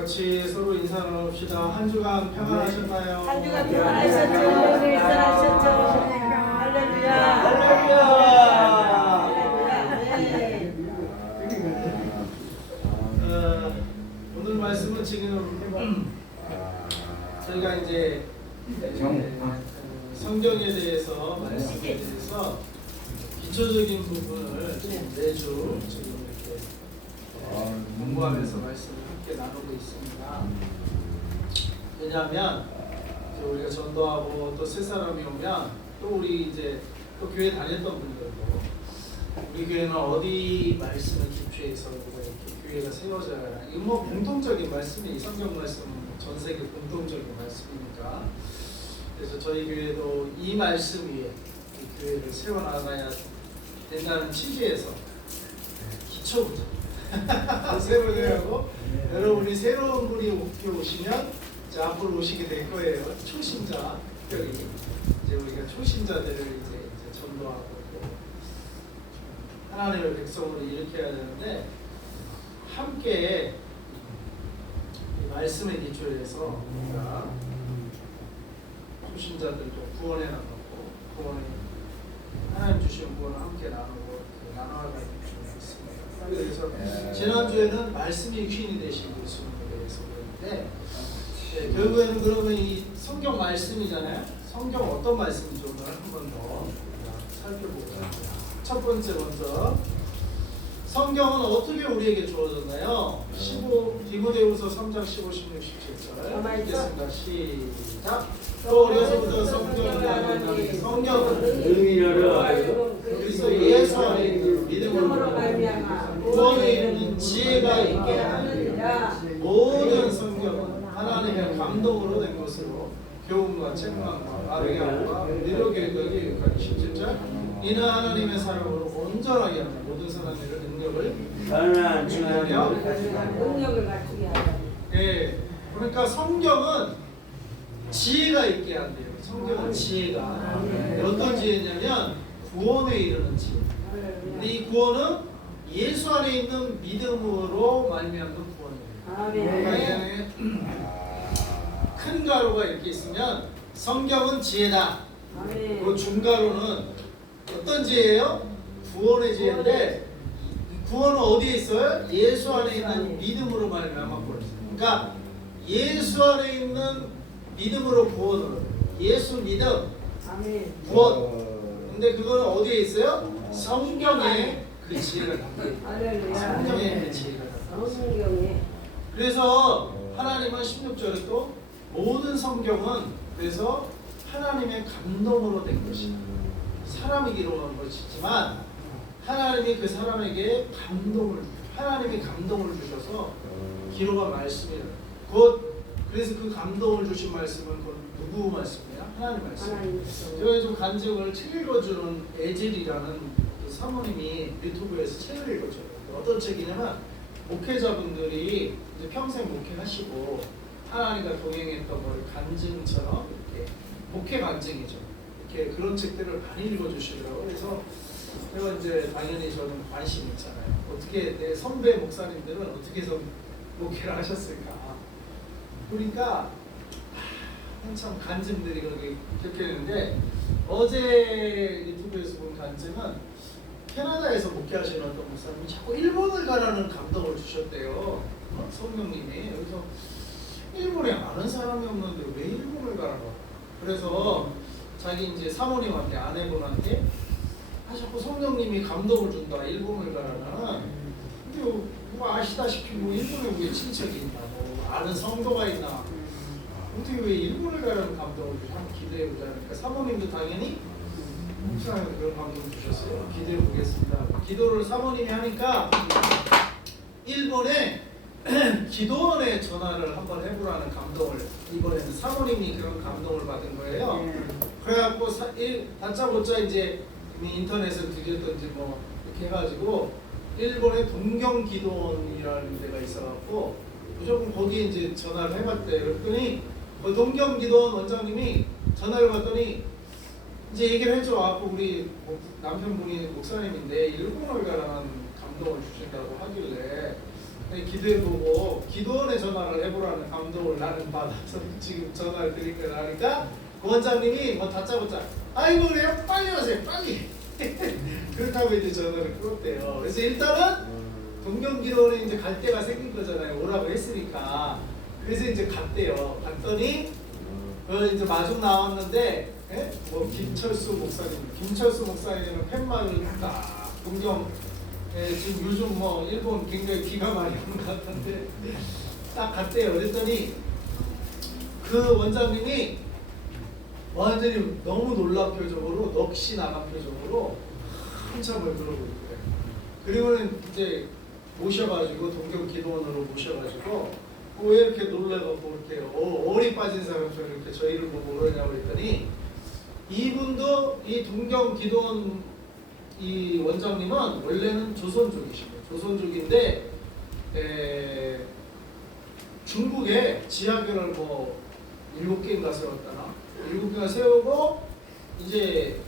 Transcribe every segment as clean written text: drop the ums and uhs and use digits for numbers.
같이 서로 인사 나눕시다. 한 주간 평안하셨나요? 한 주간 평안하셨죠? 일상하셨죠? 할렐루야. 할렐루야. 네. 오늘 말씀은 지금 저희가 이제 성경에 대해서 말씀에 대해서 기초적인 부분을 매주 지금 이렇게 공부하면서 말씀을 함께 나누고 있습니다. 왜냐하면 우리가 전도하고 또 새 사람이 오면 또 우리 이제 또 교회 다녔던 분들도 우리 교회는 어디 말씀을 기초해서 우리가 이렇게 교회가 세워져야 하나, 이거 뭐 공통적인 말씀이 성경 말씀 전 세계 공통적인 말씀이니까, 그래서 저희 교회도 이 말씀 위에 이 교회를 세워나가야 된다는 취지에서 기초부터 세워져야하고, 여러분이 새로운 분이 오시면 이제 앞으로 오시게 될 거예요. 초신자 특별히 이제 우리가 초신자들을 이제 전도하고 또 하나님의 백성으로 일으켜야 되는데, 함께 이 말씀에 기초해서 우리가 초신자들도 구원에 나가고 구원에 하나님 주신 구원을 함께 나누고 나눠가는 중에 있습니다. 그래서 지난주에는 말씀이 귀인이 되신 예수님에 대해서 그랬는데, 결국에는 그러면 이 성경 말씀이잖아요. 성경 어떤 말씀인지 오늘 한 번 더 살펴보자. 첫 번째 먼저 성경은 어떻게 우리에게 주어졌나요? 디모데후서 3장 15, 16, 17절 읽겠습니다. 시작. 또 어려서부터 성경은 그리스도 예수 안에 있는 믿음으로 구원에 이르는 지혜가 있게 하느니라. 모든 성경은 하나님의 감동으로 된 것으로 교훈과 책망과 바르게 함과 위로교육에 유익하니 17절. 이는 하나님의 사랑으로 온전하게 하는 모든 선한 일을 능력을 갖추게 하려. 예, 그러니까 성경은 지혜가 있게 한대요. 성경은 지혜가 어떤 지혜냐면 구원에 이르는 지혜. 근데 이 구원은 예수 안에 있는 믿음으로 말미암는 구원이에요. 큰 가로가 이렇게 있으면 성경은 지혜다. 그리고 중가로는 어떤 지혜예요? 구원의 지혜인데, 구원은 어디에 있어요? 예수 안에 있는 믿음으로 말미암아 구원이죠. 그러니까 예수 안에 있는 믿음으로 구원을, 예수 믿음 구원. 근데 그건 어디에 있어요? 성경에 그 지혜가 담겨 있어요. 성경에 그 지혜가 담겨 있어요. 그래서 하나님은 16절에 또 모든 성경은 그래서 하나님의 감동으로 된 것이다. 사람이 기록한 것이지만 하나님이 그 사람에게 하나님이 감동을 주셔서 기록한 말씀이에요. 그래서 그 감동을 주신 말씀은 누구 말씀이야? 하나님 말씀. 제가 요즘 간증을 책 읽어주는 에질이라는 그 사모님이 유튜브에서 책을 읽어줘요. 어떤 책이냐면 목회자분들이 이제 평생 목회하시고 하나님과 동행했던 걸 간증처럼 이렇게 목회 간증이죠. 이렇게 그런 책들을 많이 읽어주시더라고요. 그래서 제가 이제 당연히 저는 관심 있잖아요. 어떻게 내 선배 목사님들은 어떻게 해서 목회를 하셨을까? 그러니까 한참 간증들이 거기 적혀있는데, 어제 유튜브에서 본 간증은 캐나다에서 목회하시는 어떤 목사님이 자꾸 일본을 가라는 감동을 주셨대요. 성령님이. 여기서 일본에 아는 사람이 없는데 왜 일본을 가라고? 그래서 자기 이제 사모님한테, 아내분한테 자꾸 성령님이 감동을 준다, 일본을 가라는. 근데 뭐 아시다시피 뭐 일본에 우리 친척이 있나, 뭐 아는 성도가 있나, 어떻게 왜 일본을 가라는 감동을 주지? 한번 기대해보자. 그러니까 사모님도 당연히 목사님은 그런 감동을 주셨어요. 기대해보겠습니다. 기도를 사모님이 하니까 일본에 기도원에 전화를 한번 해보라는 감동을, 이번에는 사모님이 그런 감동을 받은 거예요. 그래갖고 다짜고짜 이제 인터넷을 뒤졌던지 뭐 이렇게 해가지고 일본의 동경기도원이라는 데가 있어갖고 무조건 거기에 이제 전화를 해봤대요. 그랬더니 그 동경기도원 원장님이 전화를 받더니 이제 얘기를 해줘갖고 우리 남편분이 목사님인데 일본을 가라는 감동을 주신다고 하길래 기도해보고 기도원에 전화를 해보라는 감동을 나는 받아서 지금 전화를 드리니까 하니까 그 원장님이 뭐 다짜고짜 아이고 그래요? 빨리 오세요 빨리 그렇다고 이제 전화를 끊었대요. 그래서 일단은 동경기도원에 이제 갈 때가 생긴 거잖아요. 오라고 했으니까. 그래서 이제 갔대요. 갔더니 이제 마중 나왔는데 예? 뭐 김철수 목사님은 팻말을 딱 동경 지금 요즘 뭐 일본 굉장히 비가 많이 오는 것 같은데 딱 갔대요. 그랬더니 그 원장님이 완전히 너무 놀란 표정으로 넋이 나간 표정으로 한참을 그러고 있고요. 그리고는 이제 모셔가지고 동경기도원으로 모셔가지고 왜 이렇게 놀래갖고 이렇게 얼이 빠진 사람처럼 이렇게 저희를 보고 그러냐고 했더니 이분도 이 동경기도원 이 원장님은 원래는 조선족이시고요. 조선족인데 중국에 지하교를 뭐 7개인가 세웠다나 7개가 세우고 이제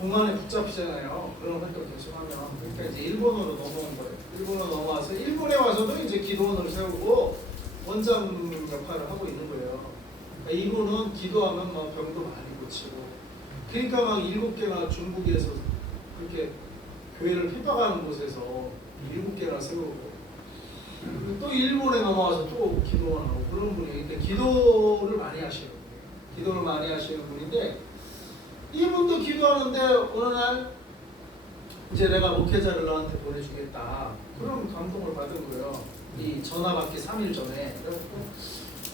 공안에 붙잡히잖아요. 그런 활동 계속하면 그러니까 이제 일본으로 넘어온 거예요. 일본으로 넘어와서 일본에 와서도 이제 기도원을 세우고 원장 역할을 하고 있는 거예요. 그러니까 이분은 기도하면 뭐 병도 많이 고치고 그러니까 막 7개나 중국에서 그렇게 교회를 핍박하는 곳에서 7개나 세우고 또 일본에 넘어와서 또 기도하고 그런 분이 그러니까 기도를 많이 하시는 분이에요. 기도를 많이 하시는 분인데 이분도 기도하는데 어느 날 이제 내가 목회자를 너한테 보내주겠다 그런 감동을 받은 거예요. 이 전화 받기 3일 전에.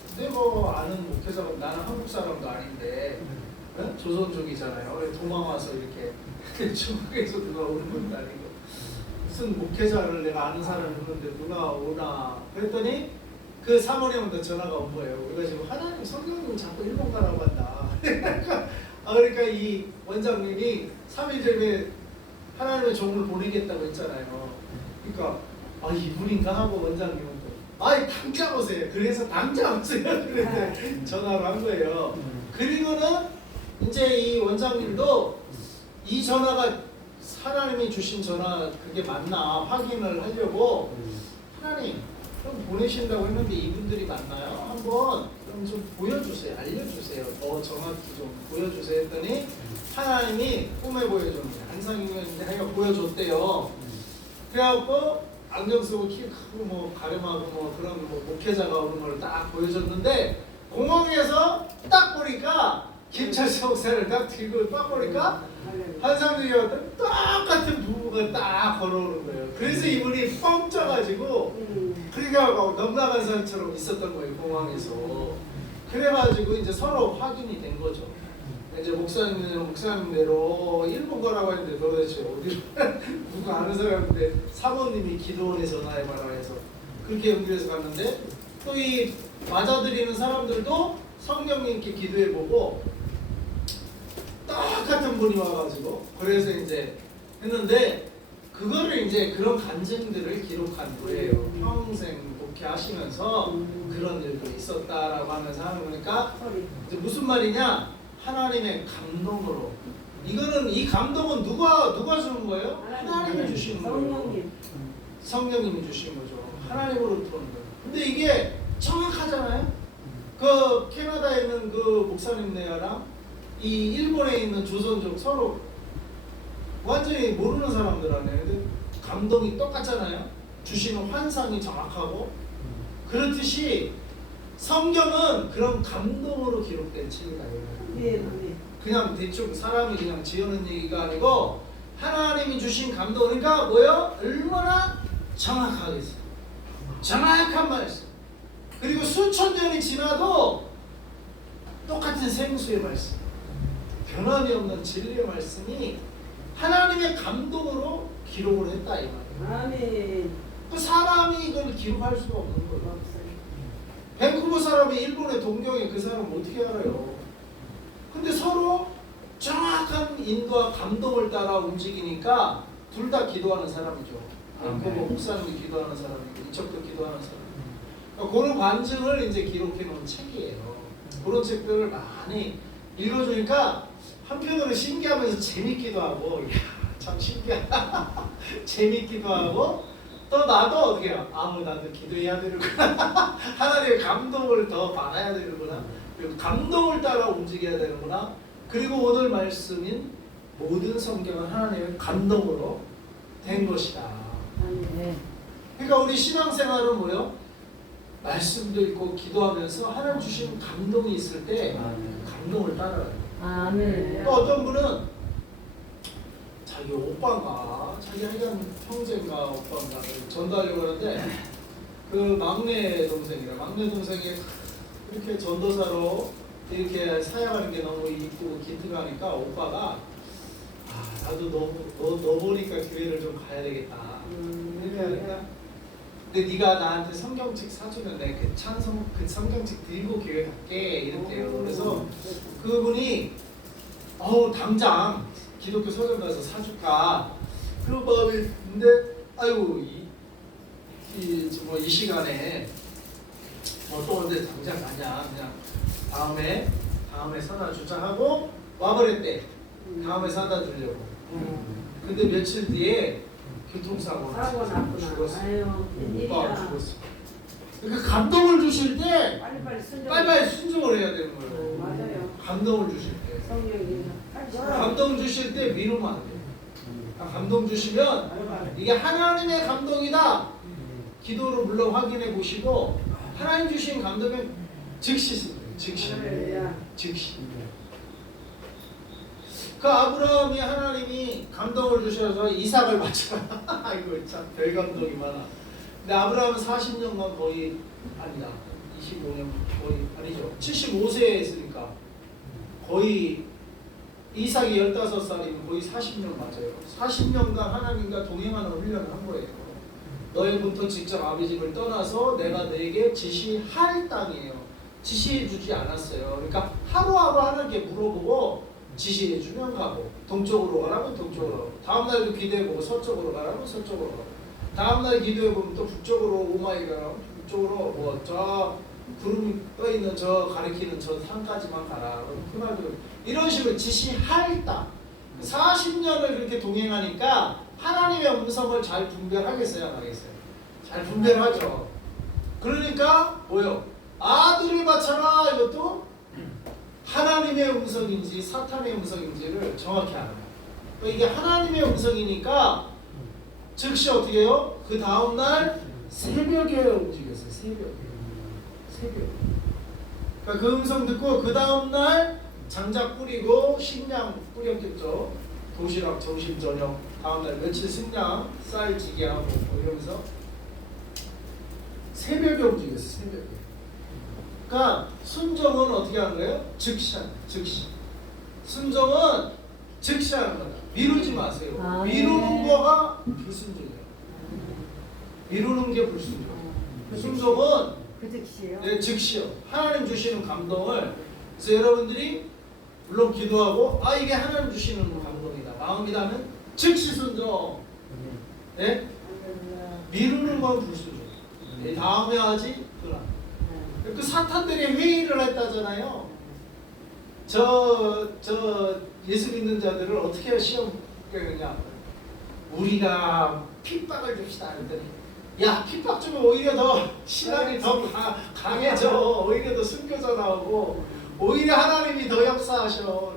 근데 뭐 아는 목회자가 나는 한국 사람도 아닌데 네? 조선족이잖아요. 도망 와서 이렇게 중국에서 누가 오는 것도 아니고 무슨 목회자를 내가 아는 사람이 있는데 누가 오나 그랬더니 그 사모님한테 전화가 온 거예요. 우리가 지금 하나님 성령님 자꾸 일본 가라고 한다. 그러니까 이 원장님이 3일 전에 하나님의 종을 보내겠다고 했잖아요. 그러니까 이분인가 하고 원장님한테 당장 오세요. 그래서 당장 오세요. 그랬는데 전화를 한 거예요. 그리고는 이제 이 원장님도 이 전화가 하나님이 주신 전화 그게 맞나 확인을 하려고 하나님 그럼 보내신다고 했는데 이분들이 맞나요? 한번 그럼 좀 보여주세요. 알려주세요. 더 정확히 좀 보여주세요 했더니 하나님이 꿈에 보여줬는데 한상이었는데 하여가 보여줬대요. 그래갖고 안경 쓰고 키 크고 뭐 가름하고 뭐 그런 뭐 목회자가 오는 걸 딱 보여줬는데 공항에서 딱 보니까 김철수 목사를 딱 들고 딱 보니까 한상중이와 똑같은 부부가 딱 걸어오는 거예요. 그래서 이분이 뻥 쪄가지고 그러니까 넘나간 사람처럼 있었던 거예요. 공항에서. 그래가지고 이제 서로 확인이 된 거죠. 이제 목사님대로 일본 거라고 했는데 도대체 어디로 누가 아는 사람인데 사모님이 기도원에 전화해봐라 해서 그렇게 연결해서 갔는데 또 이 맞아들이는 사람들도 성령님께 기도해보고 똑같은 분이 와가지고 그래서 이제 했는데 그거를 이제 그런 간증들을 기록한 거예요. 평생 목회하시면서 그런 일도 있었다라고 하면서 하는 거니까 이제 무슨 말이냐? 하나님의 감동으로 이거는 이 감동은 누가 주는 거예요? 하나님이 주시는 거예요. 성령님이 주신 거죠. 하나님으로 들어오는 거예요. 근데 이게 정확하잖아요. 그 캐나다에 있는 그 목사님네랑 이 일본에 있는 조선족 서로 완전히 모르는 사람들 아니에요. 근데 감동이 똑같잖아요. 주시는 환상이 정확하고 그렇듯이 성경은 그런 감동으로 기록된 책이다. 그냥 대충 사람이 그냥 지어낸 얘기가 아니고 하나님이 주신 감동 그러니까 뭐요? 얼마나 정확하겠어요. 정확한 말씀. 그리고 수천 년이 지나도 똑같은 생수의 말씀. 변함이 없는 진리의 말씀이 하나님의 감동으로 기록을 했다 이 말이에요. 아멘. 그 사람이 이걸 기록할 수가 없는 거예요. 밴쿠버 사람이 일본의 동경에 그 사람 어떻게 알아요? 근데 서로 정확한 인도와 감동을 따라 움직이니까 둘 다 기도하는 사람이죠. 밴쿠버 목사님이 기도하는 사람이고 이쪽도 기도하는 사람. 그러니까 그런 관증을 이제 기록해 놓은 책이에요. 그런 책들을 많이 읽어주니까 한편으로 신기하면서 재밌기도 하고, 참 신기하다. 재밌기도 하고, 또 나도 어떻게 해요? 나도 기도해야 되는구나. 하나님의 감동을 더 받아야 되는구나. 그리고 감동을 따라 움직여야 되는구나. 그리고 오늘 말씀인 모든 성경은 하나님의 감동으로 된 것이다. 그러니까 우리 신앙생활은 뭐요? 말씀도 읽고 기도하면서 하나님 주시는 감동이 있을 때 감동을 따라가요. 아멘. 또 어떤 분은 자기 오빠가 자기 하여간 형제인가 오빠인가 전도하려고 하는데 그 막내 동생이 이렇게 전도사로 이렇게 사역하는 게 너무 이쁘고 기특하니까 오빠가 나도 너 보니까 교회를 좀 가야 되겠다 이렇게 하니까 근데 네가 나한테 성경책 사주면 내가 그 성경책 들고 교회 갈게 이렇게요. 그래서 그분이 당장 기독교 서점 가서 사줄까 그 마음이 근데 아이고 이 시간에 또 근데 당장 가냐 그냥 다음에 사다 주자 하고 와버렸대. 다음에 사다 주려고. 근데 며칠 뒤에 교통사고로 죽었어. 오빠가 죽었어. 그러니까 감동을 주실 때 빨리빨리 순종을 해야 되는 거예요. 맞아요. 감동을 주실 때. 감동 주실 때 미루면 안 돼요. 감동 주시면 이게 하나님의 감동이다. 기도로 물론 확인해 보시고 하나님 주신 감동은 즉시 쓰세요. 즉시. 그 아브라함이 하나님이 감동을 주셔서 이삭을 바쳐라. 아이고 참 별 감동이 많아. 근데 아브라함은 40년간 거의 아니다. 25년 거의 아니죠. 75세에 했으니까 거의 이삭이 15살이면 거의 40년 맞아요. 40년간 하나님과 동행하는 훈련을 한 거예요. 너희부터 직접 아비 집을 떠나서 내가 너에게 지시할 땅이에요. 지시해 주지 않았어요. 그러니까 하루하루 하나님께 물어보고 지시해 주면 가고 동쪽으로 가라면 동쪽으로 가고 다음날도 기도해보고 서쪽으로 가라면 서쪽으로 가고 다음날 기도해보면 또 북쪽으로 오마이 가라면 북쪽으로 저 구름이 떠있는 저 가리키는 저 산까지만 가라. 그날도 이런 식으로 지시할 땅 40년을 그렇게 동행하니까 하나님의 음성을 잘 분별하겠어요? 안 하겠어요? 잘 분별하죠. 그러니까 뭐요? 아들을 바쳐라 이것도 하나님의 음성인지 사탄의 음성인지를 정확히 알아요. 이게 하나님의 음성이니까 즉시 어떻게 해요? 그 다음날 새벽에 움직였어요. 새벽. 그러니까 그 음성 듣고 그 다음날 장작 뿌리고 식량 뿌렸겠죠. 도시락 점심 저녁 다음날 며칠 식량 쌀 지게 하고 이러면서 새벽에 움직였어요. 새벽에. 그러니까 순종은 어떻게 하는 거예요? 즉시. 순종은 즉시 하는 거다. 미루지 마세요. 미루는 거가 불순종이에요. 미루는 게 불순종. 순종은 네, 즉시요. 하나님 주시는 감동을 그래서 여러분들이 물론 기도하고 이게 하나님 주시는 감동이다. 마음이다 하면 즉시 순종. 네? 미루는 건 불순종. 네, 다음에 하지? 그러나. 그 사탄들이 회의를 했다잖아요. 저 예수 믿는 자들을 어떻게 시험 보겠느냐. 우리가 핍박을 줍시다. 그랬더니 야 핍박 주면 오히려 더 신앙이 더 강해져. 오히려 더 숨겨져 나오고 오히려 하나님이 더 역사하셔.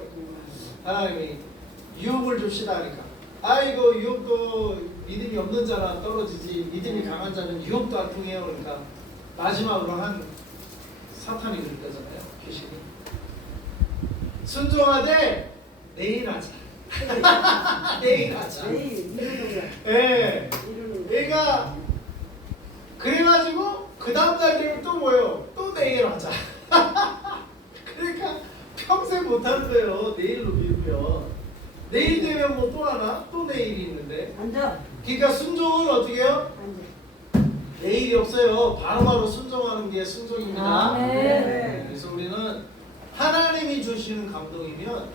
하나님이 유혹을 줍시다 하니까 아이고 유혹도 믿음이 없는 자나 떨어지지 믿음이 강한 자는 유혹도 안 통해요. 그러니까 마지막으로 한 사탄이 그랬다잖아요. 귀신이 순종하되 내일 하자. 내일 하자. 예. 얘가 그래가지고 그 다음 날 되면 또 뭐예요? 또 내일 하자. 그러니까 평생 못하는 거예요. 내일로 미루면 내일 되면 뭐 또 하나? 또 내일이 있는데. 그러니까 순종은 어떻게 해요? 내일이 없어요. 바로바로 순종하는 게 순종입니다. 네. 그래서 우리는 하나님이 주시는 감동이면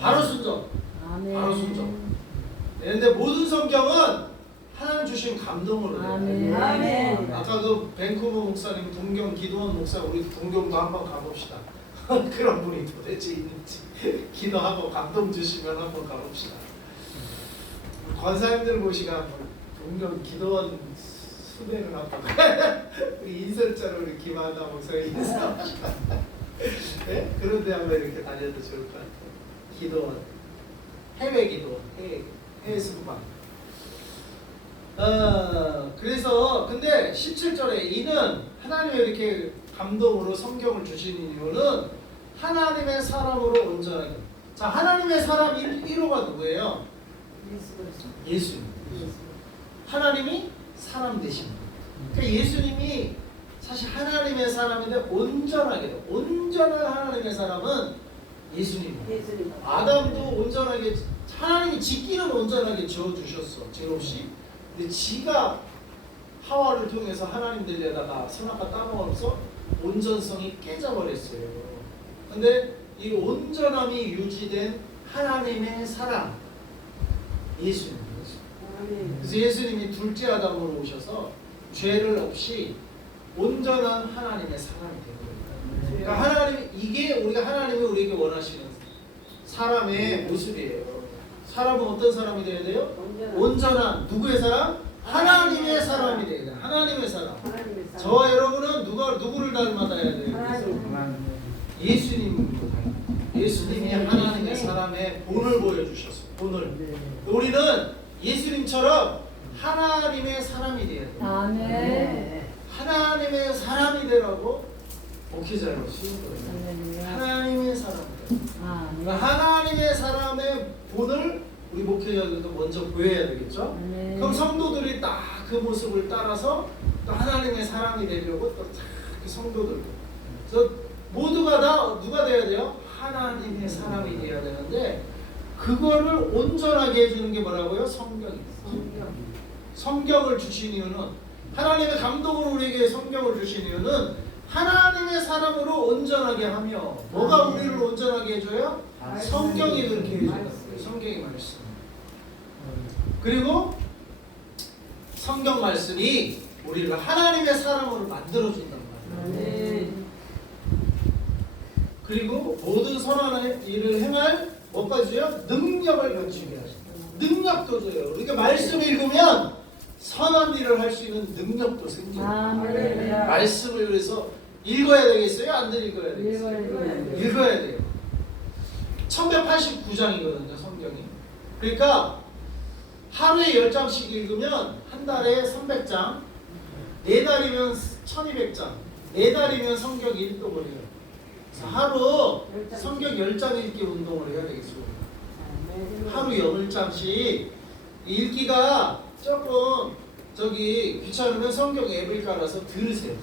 바로 순종. 바로 순종. 그런데 모든 성경은 하나님 주신 감동으로 돼요. 아까 그 밴쿠버 목사님 동경 기도원 목사 우리 동경도 한번 가봅시다. 그런 분이 도대체 있는지 기도하고 감동 주시면 한번 가봅시다. 권사님들 모시가 동경 기도원 후배는 아빠. 우리 인설자로 우리 김하나 목사님 인사. 네? 그런데 한번 이렇게 다녀도 좋을 것 같아요. 기도원, 해외 기도원, 해외 수구방. 그래서 근데 17절에 이는 하나님이 이렇게 감동으로 성경을 주시는 이유는 하나님의 사람으로 온전하게. 자, 하나님의 사람 1호가 누구예요? 예수님. 하나님이 사람 되신 분. 그러니까 예수님이 사실 하나님의 사람인데 온전한 하나님의 사람은 예수님입니다. 아담도 온전하게 하나님이 짓기는 온전하게 지어주셨어. 죄 없이. 근데 지가 하와를 통해서 하나님 들려다가 선악과 따먹어서 온전성이 깨져버렸어요. 근데 이 온전함이 유지된 하나님의 사람 예수님. 그래서 예수님이 둘째 아담으로 오셔서 죄를 없이 온전한 하나님의 사람이 된 거예요. 그러니까 하나님 이게 하나님이 우리에게 원하시는 사람의 모습이에요. 사람은 어떤 사람이 되어야 돼요? 온전한 누구의 사람? 하나님의 사람이 되어야 돼요. 하나님의 사람. 저와 여러분은 누구를 닮아야 돼요? 예수님이 하나님의 사람의 본을 보여주셨어요. 본을. 우리는 예수님처럼 하나님의 사람이 되어야 돼요. 아멘. 하나님의 사람이 되라고 목회자로 쓰는 거예요. 하나님의 사람. 그러니까 하나님의 사람의 본을 우리 목회자들도 먼저 보여야 되겠죠. 그럼 성도들이 딱 그 모습을 따라서 또 하나님의 사람이 되려고 또 그 성도들. 그래서 모두가 다 누가 돼야 돼요? 하나님의 사람이 되어야 되는데 그거를 온전하게 해주는 게 뭐라고요? 성경입니다. 성경을 주신 이유는 하나님의 감동으로 우리에게 성경을 주신 이유는 하나님의 사람으로 온전하게 하며 뭐가 우리를 온전하게 해줘요? 성경이 그렇게 해줘요. 성경의 말씀. 그리고 성경 말씀이 우리를 하나님의 사람으로 만들어준단 말이에요. 그리고 모든 선한 일을 행할 뭐까지요? 능력을 갖추게 하신다. 능력도 줘요. 그러니까 말씀 읽으면 선한 일을 할 수 있는 능력도 생겨요. 말씀을 그래서 읽어야 되겠어요? 안 읽어야 되겠어요? 읽어야 돼요. 1189장이거든요, 성경이. 그러니까 하루에 10장씩 읽으면 한 달에 300장, 4달이면 1200장, 4달이면 성경 1독을 해요. 그래서 하루 성경 10장 읽기 운동을 해야 되겠어요. 하루 10장씩 읽기가 조금 귀찮으면 성경 앱을 깔아서 들으세요.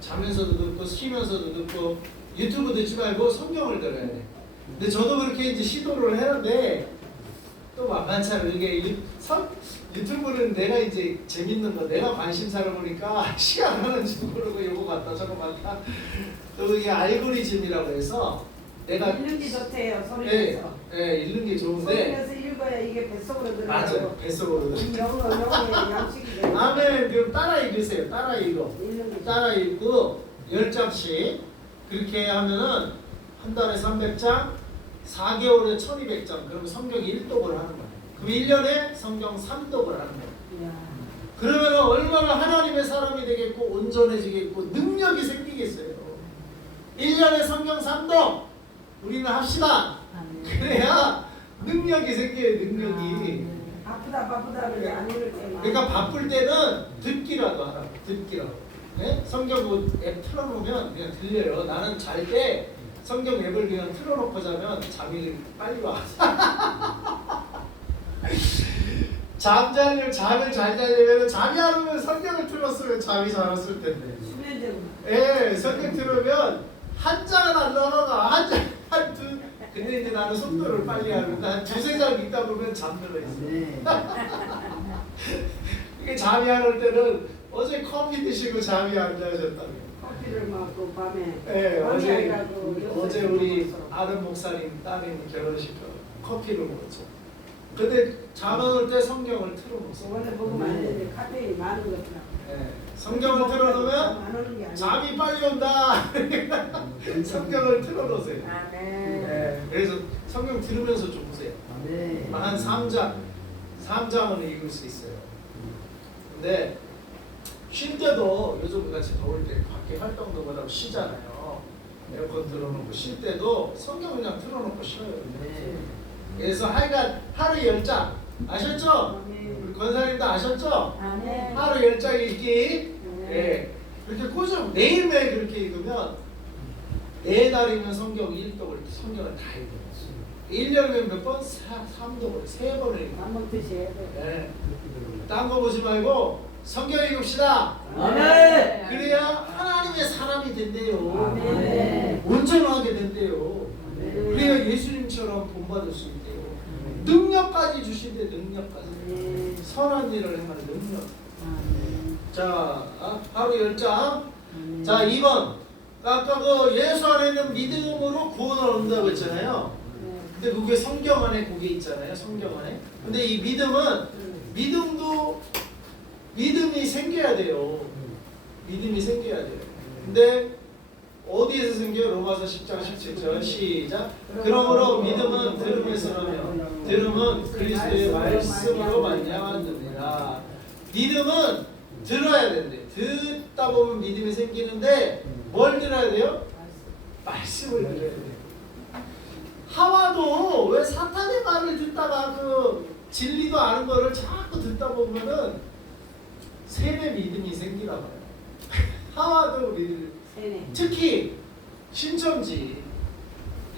자면서도 듣고 쉬면서도 듣고 유튜브 듣지 말고 성경을 들어야 돼. 근데 저도 그렇게 이제 시도를 했는데 또 만만치 않은 이게 유튜브는 내가 이제 재밌는 거 내가 관심사를 보니까 시간 하는지 모르고 이거 봤다 저거 봤다 또 이게 알고리즘이라고 해서 내가 읽는 게 좋대요. 소리에서. 네, 읽는 게 좋은데 소리에서 읽어야 이게 뱃속으로 들어가요. 맞아요. 뱃속으로 영어의 양식이 돼요. 아멘. 그럼 따라 읽으세요. 따라 읽어. 따라 읽고 10장씩 그렇게 하면은 한 달에 300장 4개월에 1200장 그러면 성경 1독을 하는 거예요. 그럼 1년에 성경 3독을 하는 거예요. 그러면 얼마나 하나님의 사람이 되겠고 온전해지겠고 능력이 생기겠어요. 1년에 성경 3독 우리는 합시다. 그래야 능력이 생겨요. 능력이. 바쁘다 그래 안 읽을 때만. 그러니까 바쁠 때는 듣기라도 하라고. 듣기라도. 네? 성경 앱 틀어놓으면 그냥 들려요. 나는 잘 때 성경 앱을 그냥 틀어놓고 자면 잠이 빨리 와. 잠을 잘 자려면 잠이 안 오면 성경을 틀었으면 잠이 잘 왔을 텐데. 수면제로. 예, 성경 틀으면 한 장은 안 넘어가. 근데 이제 나는 속도를 빨리 하는데 한 2-3장 읽다 보면 잠들어 있어. 이게 잠이 안 올 때는 어제 커피 드시고 잠이 안 자셨다며. 커피를 먹고 밤에. 네, 어제 우리 아는 목사님 따님 결혼식 커피를 먹었죠. 근데 잠 안 올 때 성경을 틀어놓았어. 원래 먹으면 안 되는데 카페인이 많은 거더라. 네, 성경을 틀어놓으면 잠이 빨리 온다. 성경을 틀어놓으세요. 네, 그래서 성경 들으면서 좀 보세요. 한 3장은 읽을 수 있어요. 근데 쉴 때도 요즘 같이 더울 때 밖에 활동도 못하고 쉬잖아요. 에어컨 틀어놓고 쉴 때도 성경 그냥 틀어놓고 쉬어요. 그래서 하여간 하루 10장 아셨죠? 우리 권사님도 아셨죠? 아멘. 하루 10장 읽기. 예. 그렇게 꾸준히 매일매일 그렇게 읽으면 4달이면 성경 1독을 성경을 다 읽어요. 1년이면 몇 번? 3독을 3번을 읽어요. 밥 먹듯이 해야 돼. 네. 딴 거 보지 말고 성경 읽읍시다. 아멘. 그래야 하나님의 사람이 된대요. 아멘. 온전하게 된대요. 그래야 예수님처럼 본받을 수 있대요. 능력까지 주신대. 능력까지. 선한 일을 행하는 능력. 자, 하루 10장. 자, 2번. 아까 그 예수 안에는 믿음으로 구원을 얻는다고 했잖아요. 근데 그게 성경 안에 그게 있잖아요. 성경 안에. 근데 이 믿음은 믿음도 믿음이 생겨야 돼요. 믿음이 생겨야 돼요. 근데 어디에서 생겨요? 로마서 10장 17절 시작. 그러므로 믿음은 들음에서 나며 들음은 그리스도의 말씀으로 말미암았느니라. 믿음은 들어야 된대. 듣다 보면 믿음이 생기는데 뭘 들어야 돼요? 말씀을 들어야 돼요. 하와도 왜 사탄의 말을 듣다가 그 진리도 아는 거를 자꾸 듣다 보면은 세뇌 믿음이 생기나 봐요. 하와도 믿음. 특히 신천지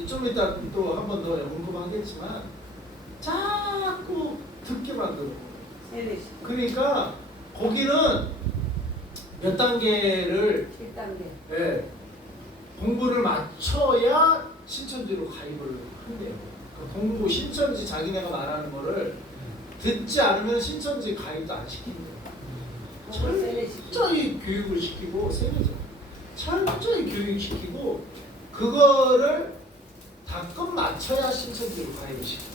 좀 이따 또 한 번 더 언급하겠지만 자꾸 듣게 만들어. 그러니까 거기는 몇 단계를 7단계. 네, 공부를 맞춰야 신천지로 가입을 한대요. 그러니까 공부 신천지 자기네가 말하는 거를 듣지 않으면 신천지 가입도 안 시킨대요. 철저히 교육을 시키고 세뇌죠. 철저히 교육시키고 그거를 다 끝 맞춰야 신천지로 가입을 시키고.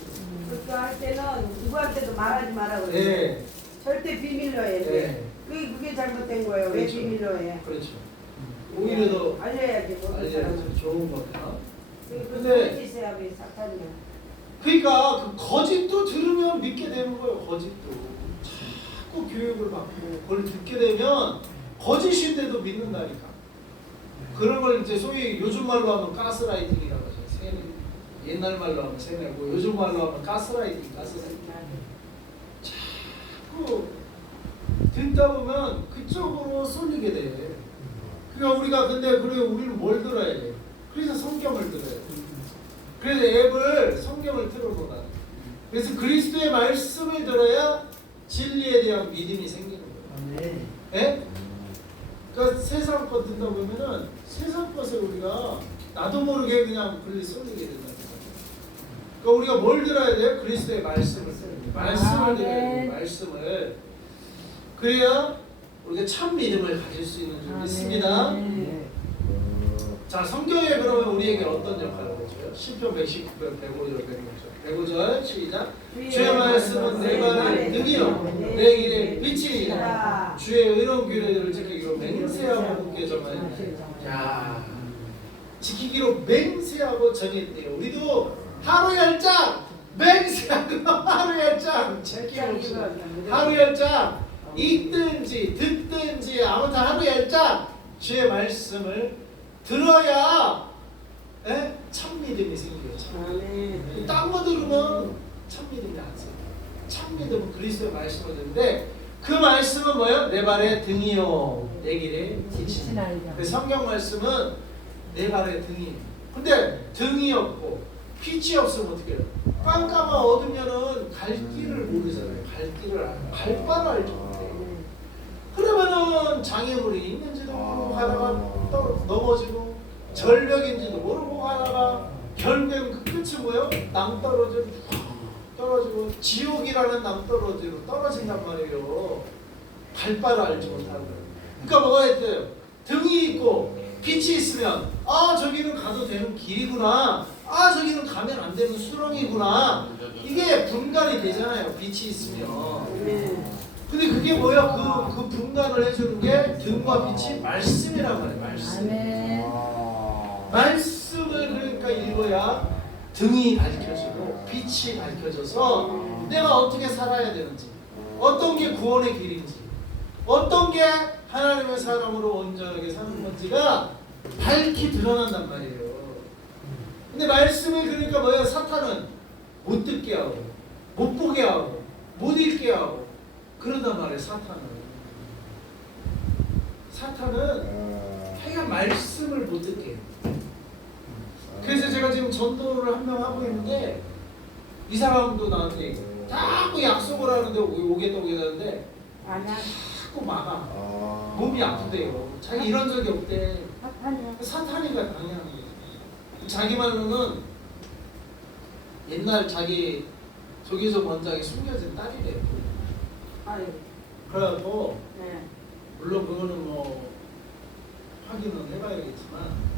그렇게 할 때는 누구한테도 말하지 말라고. 네. 절대 비밀로 해야 돼. 네. 그게 잘못된 거예요. 그렇죠. 왜 비밀로 해? 그렇죠. 오히려 더 알려야지. 모든 사람은. 알려야지 좋은 거예요. 그 근데 거짓이야 왜 사탄이야. 그러니까 그 거짓도 들으면 믿게 되는 거예요. 거짓도 자꾸 교육을 받고 그걸 듣게 되면 거짓인데도 믿는다니까. 그런 걸 이제 소위 요즘 말로 하면 가스라이팅이라고 하죠. 세뇌. 옛날 말로 하면 세뇌고 요즘 말로 하면 가스라이팅. 자꾸 듣다 보면 그쪽으로 쏠리게 돼. 그러니까 우리가 근데 그래 우리는 뭘 들어야 돼? 그래서 성경을 들어야 돼. 그래서 앱을 성경을 틀어보다. 그래서 그리스도의 말씀을 들어야 진리에 대한 믿음이 생기는 거예요. 예? 그러니까 세상 것 듣다 보면은 세상 것에 우리가 나도 모르게 그냥 글리 쏠리게 된다는 거예요. 그러니까 우리가 뭘 들어야 돼요? 그리스도의 말씀을 들어야 돼요. 말씀을 들어야 돼요. 말씀을. 그래야 우리가 참 믿음을 가질 수 있는 줄 믿습니다. 자, 성경에 그러면 우리에게 어떤 역할을 해줘요? 시편 119편 105절 시작. 주의 말씀은 내 발의 등이요 내 길의 빛이니라. 주의 의로운 규례들을 지키기로 맹세하고 굳게 정하였다. 자, 지키기로 맹세하고 정했대요. 우리도 하루 10장 맹세하고 하루 10장 지켜봅시다. 하루 10장 읽든지 듣든지 아무튼 하루 10장 주의 말씀을 들어야 참 믿음이 생겨요. 딴 거 들으면 참 믿음이 안 생겨요. 참 믿음은 그리스도의 말씀을 듣는데 그 말씀은 뭐예요? 내 발의 등이요 내 길의 빛이니라. 그 성경 말씀은 내 발의 등이에요. 근데 등이 없고 빛이 없으면 어떻게 해요? 깜깜한 어두면은 갈 길을 모르잖아요. 갈 길을 알아요. 갈 바를 알지 못해요. 그러면은 장애물이 있는지도 모르고 가다가 넘어지고 절벽인지도 모르고 가다가 결국엔 그 끝이 뭐예요? 낭떠러지로 떨어지고 지옥이라는 낭떠러지로 떨어진단 말이에요. 갈 바를 알지 못하는 거예요. 그러니까 뭐가 있어요? 등이 있고 빛이 있으면 아 저기는 가도 되는 길이구나. 아 저기는 가면 안 되는 수렁이구나. 이게 분간이 되잖아요. 빛이 있으면. 근데 그게 뭐야? 그 분간을 해주는 게 등과 빛이 말씀이란 말이에요. 말씀. 말씀을 그러니까 읽어야 등이 밝혀지고 빛이 밝혀져서 내가 어떻게 살아야 되는지, 어떤 게 구원의 길인지, 어떤 게 하나님의 사람으로 온전하게 사는 건지가 밝히 드러난단 말이에요. 근데 말씀을 그러니까 뭐예요? 사탄은 못 듣게 하고 못 보게 하고 못 읽게 하고 그러단 말이에요. 사탄은 하여간 말씀을 못 듣게 해요. 그래서 제가 지금 전도를 한 명 하고 있는데 이 사람도 나한테 자꾸 약속을 하는데 오겠다고 하는데 자꾸 막아. 몸이 아프대요. 자기 이런 적이 없대. 사탄이가 당연한 거예요. 자기 말로는 옛날 자기 조기석 원장이 숨겨진 딸이래요. 그래갖고 물론 그거는 뭐 확인은 해봐야겠지만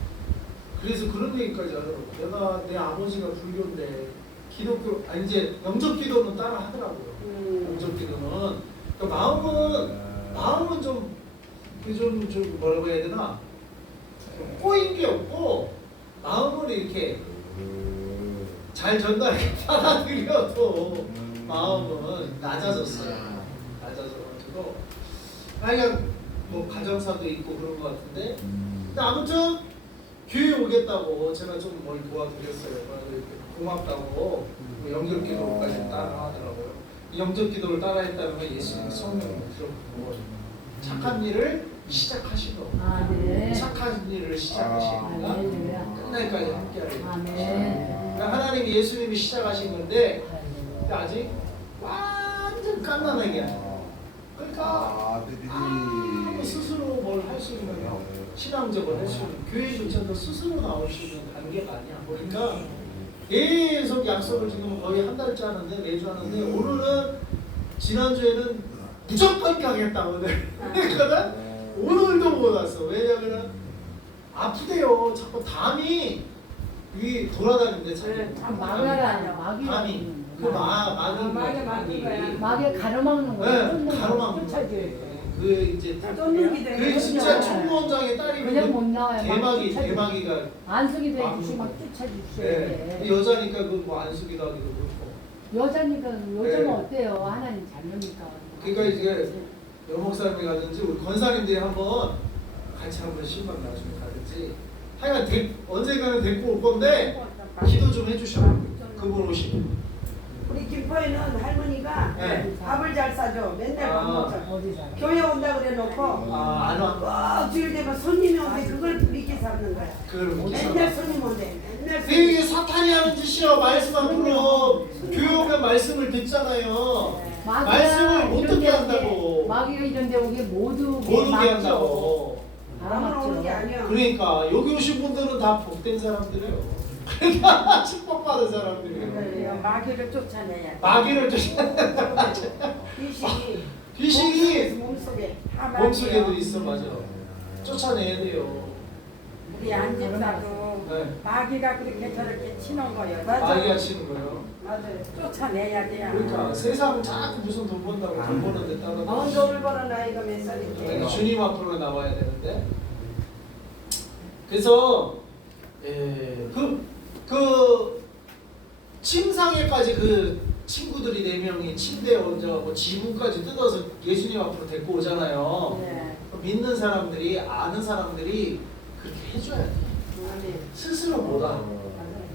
그래서 그런 얘기까지 하더라고. 내가 내 아버지가 불교인데 기독교 이제 영접기도는 따라 하더라고요. 영접기도는 그러니까 마음은 좀 뭐라고 해야 되나 꼬인 게 없고 마음을 이렇게 잘 전달해 받아들여도 마음은 낮아졌어요. 낮아져가지고 그냥 뭐 가정사도 있고 그런 것 같은데 근데 아무튼 교회 오겠다고 제가 좀 뭘 도와드렸어요. 고맙다고 영접기도까지 따라 하더라고요. 영접기도를 따라 했다는 건 예수님의 성령을 들어보고 착한 일을 시작하시고 착한 일을 시작하시니까 끝날까지 함께하리라. 그러니까 하나님 예수님이 시작하신 건데 근데 아직 완전 깐난하게 하죠. 그러니까 스스로 뭘 할 수 있는 신앙적으로 할 수 있는 교회조차도 스스로 나올 수 있는 단계가 아니야. 그러니까 계속 약속을 지금 거의 한 달째 하는데 매주 하는데 오늘은 지난주에는 무조건 가겠다 오늘 그러니까 오늘도 못 왔어. 왜냐면은 아프대요. 자꾸 담이 위 돌아다니는데 담이 막에 가로막는 거야. 네, 가로막는 거야. 그 이제 그 진짜 총무원장의 딸이 그냥 못 나와요. 대마기가 안수기도 해주시 막 쫓아주셔야 돼. 여자니까 그 뭐 안수기도 하기도 그렇고. 여자니까 요즘은 어때요? 하나님 자녀니까. 그러니까 이제 여목사님이 가든지 우리 권사님들이 한번 같이 한번 신방 나중에 가든지 하여간 언젠가는 데리고 올 건데 기도 좀 해주셔. 그분 오시고. 우리 김포에는 할머니가 밥을 잘 싸줘. 맨날 밥 먹자. 교회 온다 그래 놓고 안 와. 주일 되면 손님이 온대. 그걸 믿게 삼는 거야. 맨날 손님 온대. 맨날 손님. 이게 사탄이 하는 짓이요. 말씀 앞으로 교회 오면 말씀을 듣잖아요. 말씀을 못 듣게 한다고. 마귀가 이런데 오게 못 오게 한다고. 아무나 오는 게 아니야. 그러니까 여기 오신 분들은 다 복된 사람들이에요. 그러니까 축복받은 사람들이에요. 마귀를 쫓아내야 돼. 마귀를 쫓아내야 귀신이 몸속에도 있어. 맞아. 쫓아내야 돼요. 우리 안집사도 네. 마귀가 그렇게 저렇게 치는 거예요. 마귀가 치는 거예요. 맞아요. 쫓아내야 돼요. 그러니까 세상 자꾸 무슨 돈 번다고 돈 버는 데 따라 돈을 버는 나이가 몇 살인데. 주님 앞으로 나와야 되는데 그래서 그 침상에까지 그 친구들이 4명이 침대에 얹어갖고 지붕까지 뜯어서 예수님 앞으로 데리고 오잖아요. 네. 믿는 사람들이 아는 사람들이 그렇게 해줘야 돼. 스스로 못와.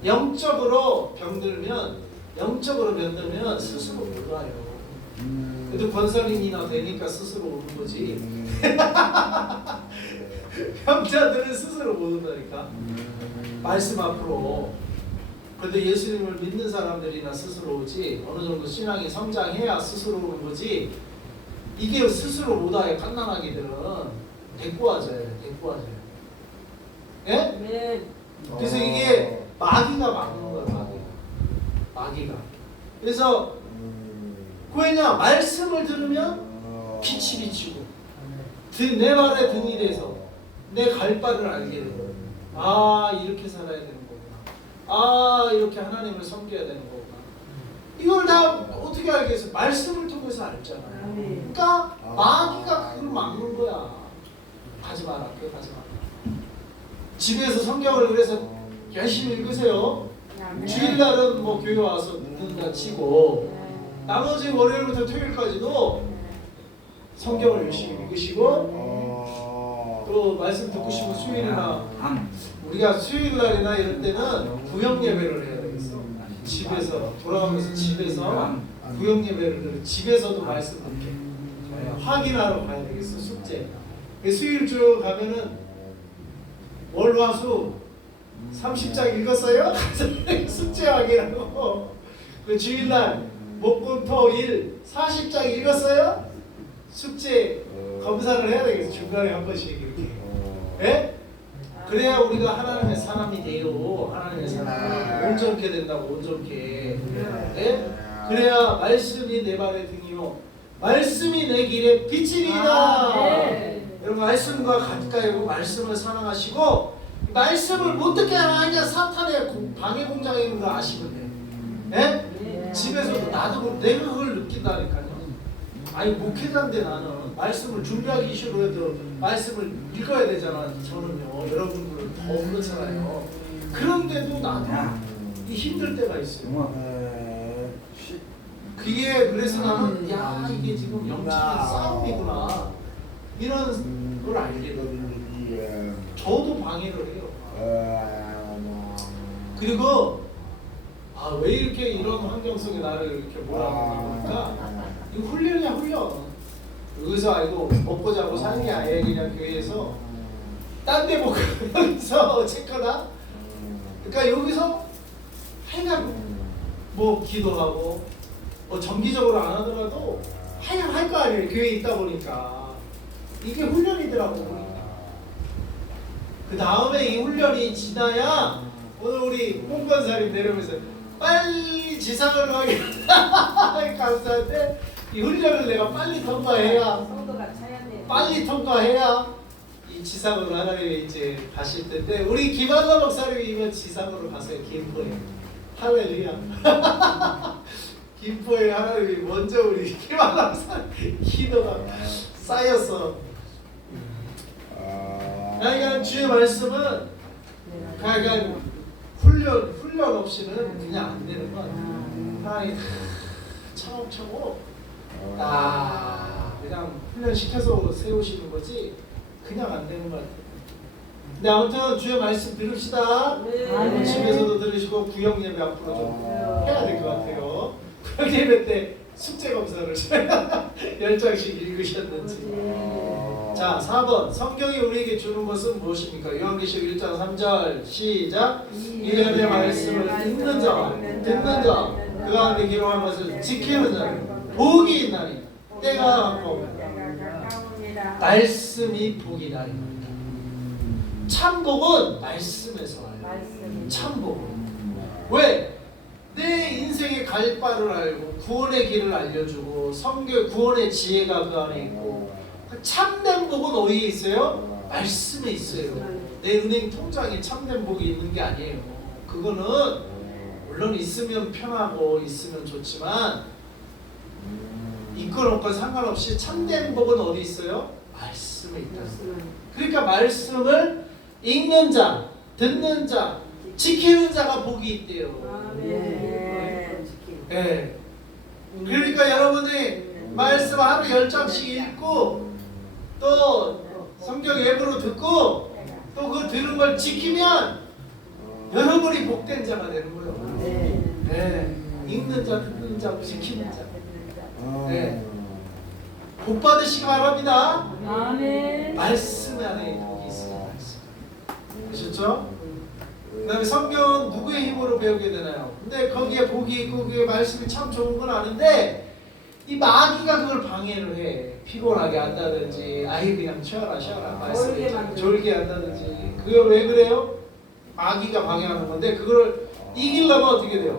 영적으로 병들면 스스로 못 와요. 그래도 권사님이나 되니까 스스로 오는 거지. 병자들은 스스로 못 온다니까. 말씀 앞으로. 그런데 예수님을 믿는 사람들이나 스스로 오지. 어느 정도 신앙이 성장해야 스스로 오는 거지. 이게 스스로 못 와요. 갓난아기들은 데리고 와줘야 돼. 예? 네. 그래서 이게 마귀가 막는 거야. 마귀가. 그래서 왜냐 말씀을 들으면 빛이 비치고 내 말에 등이 돼서 내 갈 바를 알게 되고 이렇게 살아야 되는 거구나. 이렇게 하나님을 섬겨야 되는 거구나. 이걸 다 어떻게 알겠어요? 말씀을 통해서 알잖아요. 그러니까 마귀가 그걸 막는 거야. 가지 마라. 그거 가지 마라. 집에서 성경을 그래서 열심히 읽으세요. 주일날은 뭐 교회 와서 듣는다 치고 나머지 월요일부터 토요일까지도 성경을 열심히 읽으시고 또 말씀 듣고 싶은 수요일이나 우리가 수요일 날이나 이럴 때는 구역 예배를 해야 되겠어. 집에서 돌아가면서 집에서 구역 예배를 집에서도 말씀 듣게 확인하러 가야 되겠어. 숙제. 수요일 주 가면은 월화수 30장 읽었어요? 숙제 확인하고 그 주일날 목금토일 40장 읽었어요? 숙제 검사를 해야 되겠어. 중간에 한 번씩 이렇게. 예? 그래야 우리가 하나님의 사람이 돼요. 하나님의 사람 온전케 된다고. 온전케. 예? 그래야 말씀이 내 발의 등이요 말씀이 내 길의 빛이니이다. 여러분 말씀과 가까이 오고 말씀을 사랑하시고 말씀을 못 듣게 하냐 사탄의 방해 공장에 있는 거 아시면 돼요. 예? 집에서도 나도 내가 그걸 느낀다니까요. 아니 목회자인데 나는 말씀을 준비하기 싫어도 말씀을 읽어야 되잖아. 저는요 여러분들은 더 그렇잖아요. 그런데도 나도 이 힘들 때가 있어요. 그게 그래서 나는 야 이게 지금 영적인 싸움이구나 이런 걸 알게 돼요. 저도 방해를 해요. 그리고 왜 이렇게 이런 환경 속에 나를 이렇게 몰아보니까 이 훈련이야 훈련. 여기서 알고 먹고 자고 사는 게 아니야. 그냥 교회에서 딴 데 먹고 여기서 어쨌거나 그러니까 여기서 하여간 뭐 기도하고 뭐 정기적으로 안 하더라도 하여간 할 거 아니에요. 교회에 있다 보니까 이게 훈련이더라고. 그 다음에 이 훈련이 지나야 오늘 우리 홍건사님 내려오면서 빨리 지상으로 가게 감사한데 이 훈련을 내가 빨리 통과해야 빨리 통과해야 이 지상으로 하나님이 이제 가실 텐데 우리 김한나 목사님이 이번 지상으로 가서요. 김포에 할렐루야. 김포에 하나님이 먼저 우리 김한나 목사님 기도가 쌓였어. 그러니까 주의 말씀은 그러니까 훈련 없이는 그냥 안 되는 것 같아요. 하나님 차곡차곡 그냥 훈련시켜서 세우시는 거지 그냥 안 되는 것 같아요. 근데 아무튼 주의 말씀 들읍시다. 네. 집에서도 들으시고 구역 예배 앞으로 좀 해야 될 것 같아요. 구역 예배 때 숙제 검사를 10장씩 읽으셨는지. 자 4번 성경이 우리에게 주는 것은 무엇입니까? 요한계시록 1장 3절 시작. 이 연의 말씀을 듣는 자와 듣는 자 그 가운데 기록한 것을 지키는 자는 복이 있나니 때가 가까우니라. 말씀이 복이다. 참복은 말씀에서 와요. 참복은 왜? 내 인생의 갈 바를 알고 구원의 길을 알려주고 성경 구원의 지혜가 그 안에 있고 참된 복은 어디에 있어요? 말씀에 있어요. 내 은행 통장에 참된 복이 있는 게 아니에요. 그거는 물론 있으면 편하고 있으면 좋지만 있건 없건 상관없이 참된 복은 어디 있어요? 말씀에 있다. 그러니까 말씀을 읽는 자, 듣는 자, 지키는 자가 복이 있대요. 네. 그러니까 여러분이 말씀 하루 10장씩 읽고 또 성경 예보로 듣고 또 그 들은 걸 지키면 여러분이 복된 자가 되는 거예요. 네. 읽는 자, 듣는 자, 지키는 자. 네. 복 받으시기 바랍니다. 아멘. 말씀 안에 복이 있어요. 말씀. 아셨죠? 그 다음에 성경은 누구의 힘으로 배우게 되나요? 근데 거기에 복이 있고 그게 말씀이 참 좋은 건 아는데 이 마귀가 그걸 방해를 해. 피곤하게 한다든지 아이 그냥 쉬어라 말씀이 졸게 한다든지 그거 왜 그래요? 마귀가 방해하는 건데 그거를 이기려면 어떻게 돼요?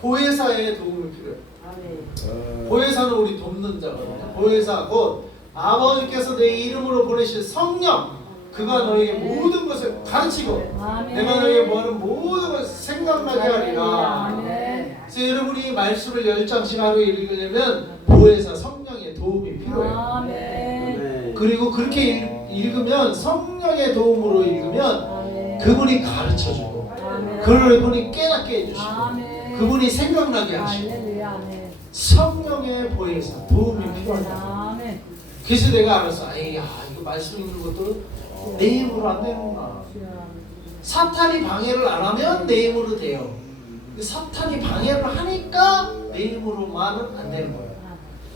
보혜사의 도움이 필요해요. 보혜사는 우리 돕는 자거든요. 보혜사 곧 아버지께서 내 이름으로 보내실 성령 그가 너에게 모든 것을 가르치고 내가 너에게 뭐하는 모든 것을 생각나게 하리라. 그래서 여러분이 말씀을 10장씩 하루에 읽으려면 보혜사 성령의 도움이 필요해요. 그리고 그렇게 읽으면 성령의 도움으로 읽으면 그분이 가르쳐주고 그분이 깨닫게 해주시고 그분이 생각나게 하시고 성령의 보혜사 도움이 필요하다. 그래서 내가 알았어. 아이, 이거 말씀 읽는 것도 내 힘으로 안 되는구나. 사탄이 방해를 안 하면 내 힘으로 돼요. 사탄이 방해를 하니까 내 힘으로만은 안 되는 거예요.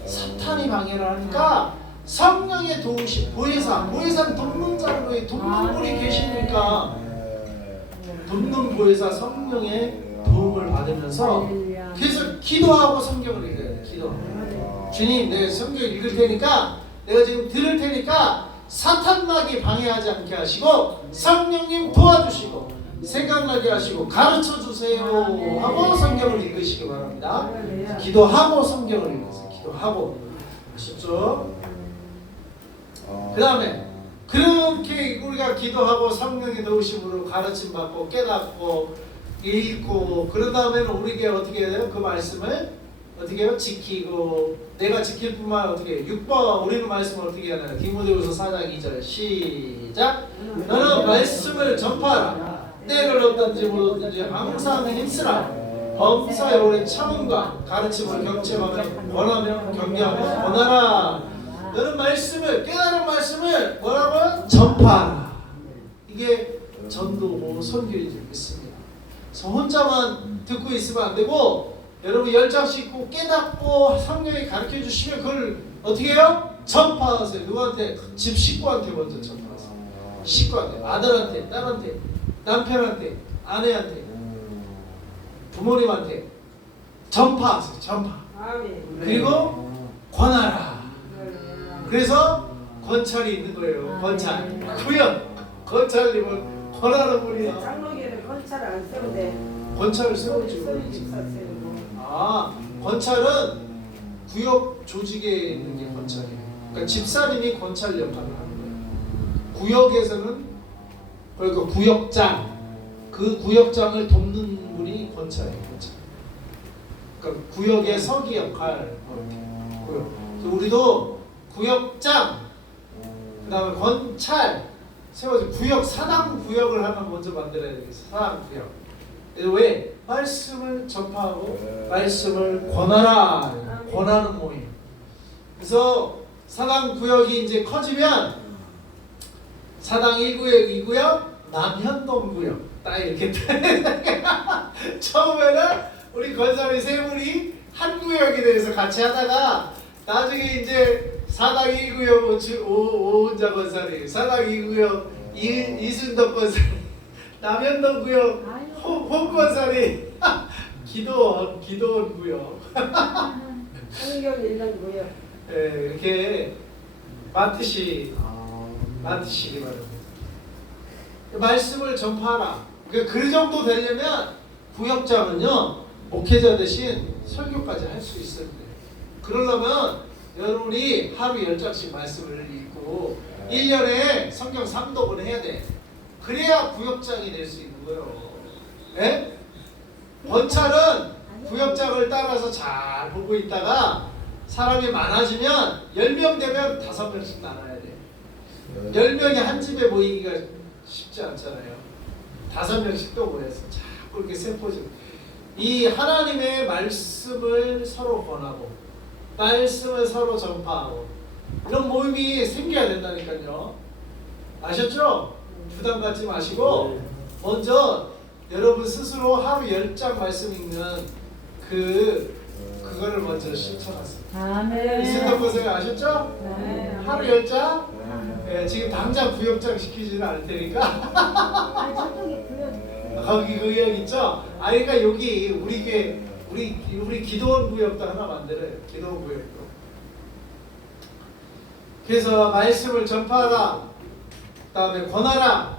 사탄이 방해를 하니까 성령의 도우심, 보혜사는 돕는 자로 돕는 분이 계시니까 돕는 보혜사 성령의 도움을 받으면서 그래서 기도하고 성경을 읽어야 돼. 기도하고 주님, 내가 성경 읽을 테니까 내가 지금 들을 테니까 사탄막이 방해하지 않게 하시고 성령님 도와주시고 생각나게 하시고 가르쳐 주세요 하고 성경을 읽으시기 바랍니다. 기도하고 성경을 읽으세요. 기도하고. 아셨죠? 그 다음에 그렇게 우리가 기도하고 성령의 도우심으로 가르침 받고 깨닫고 읽고 그런 다음에는 우리에게 어떻게 해요? 그 말씀을 어떻게 해요? 지키고 내가 지킬 뿐만 어떻게 해요? 6번 우리는 말씀을 어떻게 하나요? 디모데후서 4장 2절 시작. 너는 말씀을 전파하라. 때를 어떤지 모르든지 항상 힘쓰라. 범사에 오래 참음과 가르침을 경청하며 권하며 경계하며 권하라. 너는 말씀을 깨달은 말씀을 뭐라고요? 전파하라. 이게 전도고 선교인 줄 믿습니다. 그래서 혼자만 듣고 있으면 안 되고 여러분 10장씩 꼭 깨닫고 성령이 가르쳐 주시면 그걸 어떻게 해요? 전파하세요. 누구한테? 집 식구한테 먼저 전파하세요. 식구한테, 아들한테, 딸한테, 남편한테, 아내한테, 부모님한테 전파하세요. 전파. 그리고 권하라. 그래서 권찰이 있는 거예요. 권찰. 구역. 권찰님은 권하는 분이야. 장로교는 건차를 안 세우대. 권찰을 세우죠. 집사 세우고. 권찰은 구역 조직에 있는 게 권찰이에요. 그러니까 집사님이 권찰 역할을 하는 거예요. 구역에서는 그러니까 구역장, 그 구역장을 돕는 분이 권찰이에요. 권찰. 그러니까 구역의 서기 역할, 구역. 그래서 우리도 구역장, 그 다음에 권찰 세워서 구역, 사당 구역을 하나 먼저 만들어야 되겠어. 사당 구역. 왜? 말씀을 전파하고 말씀을 권하라. 권하는 모임. 그래서 사당 구역이 이제 커지면 사당 1구역, 2구역, 남현동 구역 딱 이렇게 처음에는 우리 권사님 세 분이 한 구역에 대해서 같이 하다가 나중에 이제 사당 1구역 오은자 권사님, 사당 2구역 이순덕 권사님, 남현동 구역 홍 권사님, 기도원 구역 성경 읽는 구역. 이렇게 맡으시기 바랍니다. 말씀을 전파하라. 그 정도 되려면 구역장은요 목회자 대신 설교까지 할 수 있어야 돼요. 그러려면 여러분이 하루 10장씩 말씀을 읽고 1년에 성경 3독을 해야 돼. 그래야 구역장이 될 수 있는 거예요. 예? 권찰은 구역장을 따라서 잘 보고 있다가 사람이 많아지면 10명 되면 5명씩 나눠야 돼. 10명이 한 집에 모이기가 쉽지 않잖아요. 5명씩 또 모여서 자꾸 이렇게 세포지. 이 하나님의 말씀을 서로 권하고 말씀을 서로 전파하고 이런 모임이 생겨야 된다니까요. 아셨죠? 부담 갖지 마시고 먼저 여러분 스스로 하루 10장 말씀 읽는 그거를 먼저 실천하세요. 아멘. 이승덕 선생님 아셨죠? 네. 하루 10장? 네, 지금 당장 구역장 시키지는 않을 테니까 아니 저쪽에 구역. 거기 구역 있죠? 그러니까 여기 우리 교회 우리 기도원 구역도 하나 만들어요. 기도원 구역도. 그래서 말씀을 전파하라. 그다음에 권하라.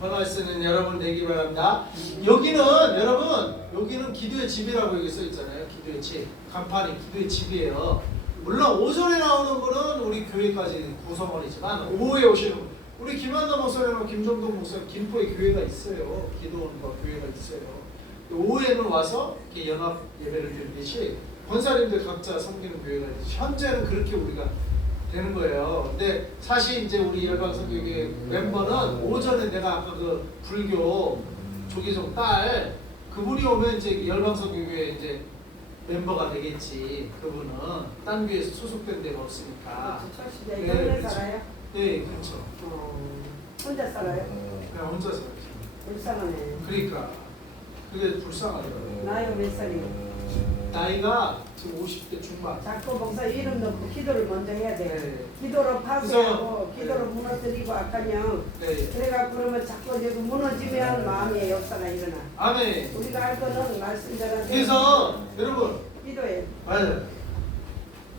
권할 수는 여러분 되기 바랍니다. 여기는 기도의 집이라고 여기 써 있잖아요. 기도의 집. 간판이 기도의 집이에요. 물론 오전에 나오는 분은 우리 교회까지 구성원이지만 오후에 오시는 분, 우리 김한나 목사님과 김종동 목사님 김포에 교회가 있어요. 기도원과 교회가 있어요. 오후에는 와서 이렇게 연합 예배를 드리듯이 권사님들 각자 섬기는 교회가 있듯이 현재는 그렇게 우리가 되는 거예요. 근데 사실 이제 우리 열방선교회 멤버는 오전에 내가 아까 그 불교 조기종 딸 그분이 오면 이제 열방선교회 이제 멤버가 되겠지. 그분은 딴 교회에서 소속된 데가 없으니까. 철수대 네, 동네 그렇죠. 살아요? 네, 그렇죠. 혼자 살아요? 그냥 혼자서. 불쌍하네. 그러니까 그게 불쌍하더라고요. 나이가 몇 살이에요? 나이가 지금 50대 중반. 자꾸 목사 이름 넣고 기도를 먼저 해야 돼. 네. 기도로 파쇄하고 그래서- 기도로 무너뜨리고 아까요. 네. 그래가 그러면 자꾸 이제 무너지면 마음의 역사가 일어나. 아멘. 우리가 알 거는 말씀대로 그래서 여러분 기도해. 맞아요.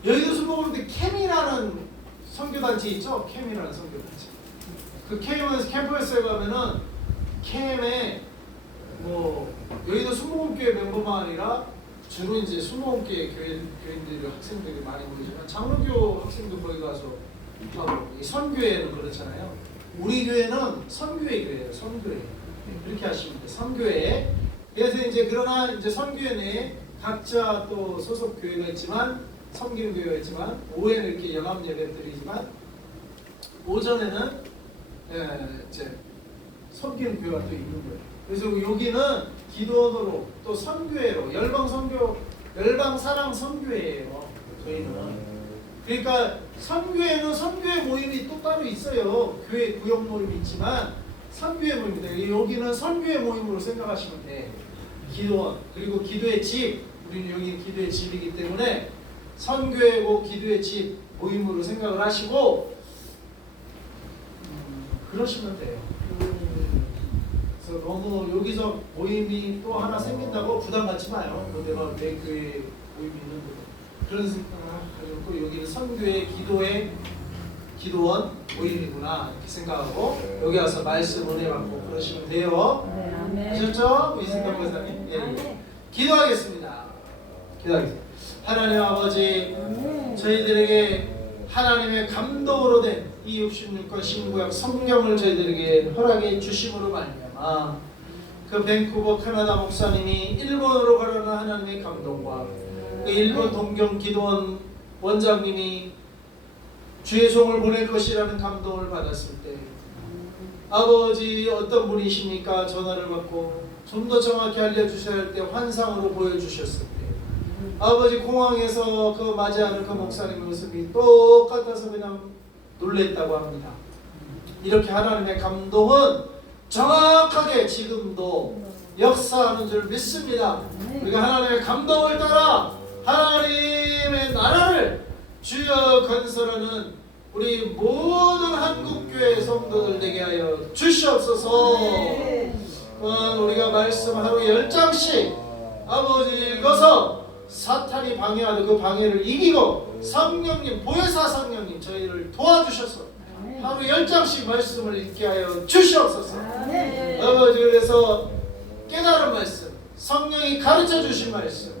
여의도 순복음대 캠이라는 선교단체 있죠? 캠이라는 선교단체. 그 캠프에서 가면은 캠에 뭐 여의도 순복음교회 멤버만 아니라 주로 이제 순복음교회 교인들이 학생들이 많이 모이지만 장로교 학생도 거기 가서 하고 이 선교회는 그렇잖아요. 우리 교회는 선교회 교회예요. 선교회. 이렇게 하시면 돼요. 선교회. 그래서 이제 그러나 이제 선교회 내에 각자 또 소속 교회가 있지만 섬기는 교회가 있지만 오후에는 이렇게 영암 예배 드리지만 오전에는 이제 섬기는 교회가 또 있는 거예요. 그래서 여기는 기도원으로 또 선교회로 열방 사랑 선교회예요. 저희는. 그러니까 선교회는 선교회 모임이 또 따로 있어요. 교회 구역 모임이 있지만 선교회 모임입니다. 여기는 선교회 모임으로 생각하시면 돼. 기도원 그리고 기도의 집. 우리는 여기 기도의 집이기 때문에 선교회고 기도의 집 모임으로 생각을 하시고 그러시면 돼요. 그래서 너무 여기서 모임이 또 하나 생긴다고 부담 갖지 마요. 내가 내 교회 모임이 있는데 그런 생각 가지고 여기는 선교회 기도원 모임이구나 이렇게 생각하고 여기 와서 말씀 은혜 받고 그러시면 돼요. 아셨죠? 이승경 권사님? 예. 기도하겠습니다. 기도하겠습니다. 하나님 아버지 저희들에게 하나님의 감동으로 된 이 66권 신구약 성경을 저희들에게 허락해 주심으로 말미암아 그 밴쿠버 캐나다 목사님이 일본으로 가려는 하나님의 감동과 그 일본 동경 기도원 원장님이 주의 종을 보낼 것이라는 감동을 받았을 때 아버지 어떤 분이십니까? 전화를 받고 좀 더 정확히 알려주셔야 할 때 환상으로 보여주셨을 때 아버지 공항에서 그 맞이하는 그 목사님의 모습이 똑같아서 그냥 놀랬다고 합니다. 이렇게 하나님의 감동은 정확하게 지금도 역사하는 줄 믿습니다. 우리가 하나님의 감동을 따라 하나님의 나라를 주여 건설하는 우리 모든 한국교회 성도들 되게 하여 주시옵소서. 우리가 말씀 하루 10장씩 아버지 읽어서 사탄이 방해하는 그 방해를 이기고 성령님 보혜사 성령님 저희를 도와주셔서 하루 10장씩 말씀을 읽게 하여 주시옵소서. 아버지 그래서 깨달은 말씀 성령이 가르쳐 주신 말씀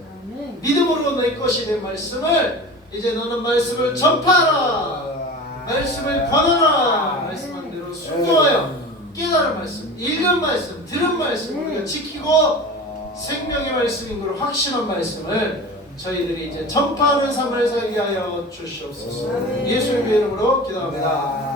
믿음으로 내 것이 된 말씀을 이제 너는 말씀을 전파하라 말씀을 권하라 말씀한 대로 순종하여 깨달은 말씀 읽은 말씀 들은 말씀 우리가 지키고 생명의 말씀인 걸 확신한 말씀을 저희들이 이제 전파하는 삶을 살게 하여 주시옵소서. 예수님의 이름으로 기도합니다.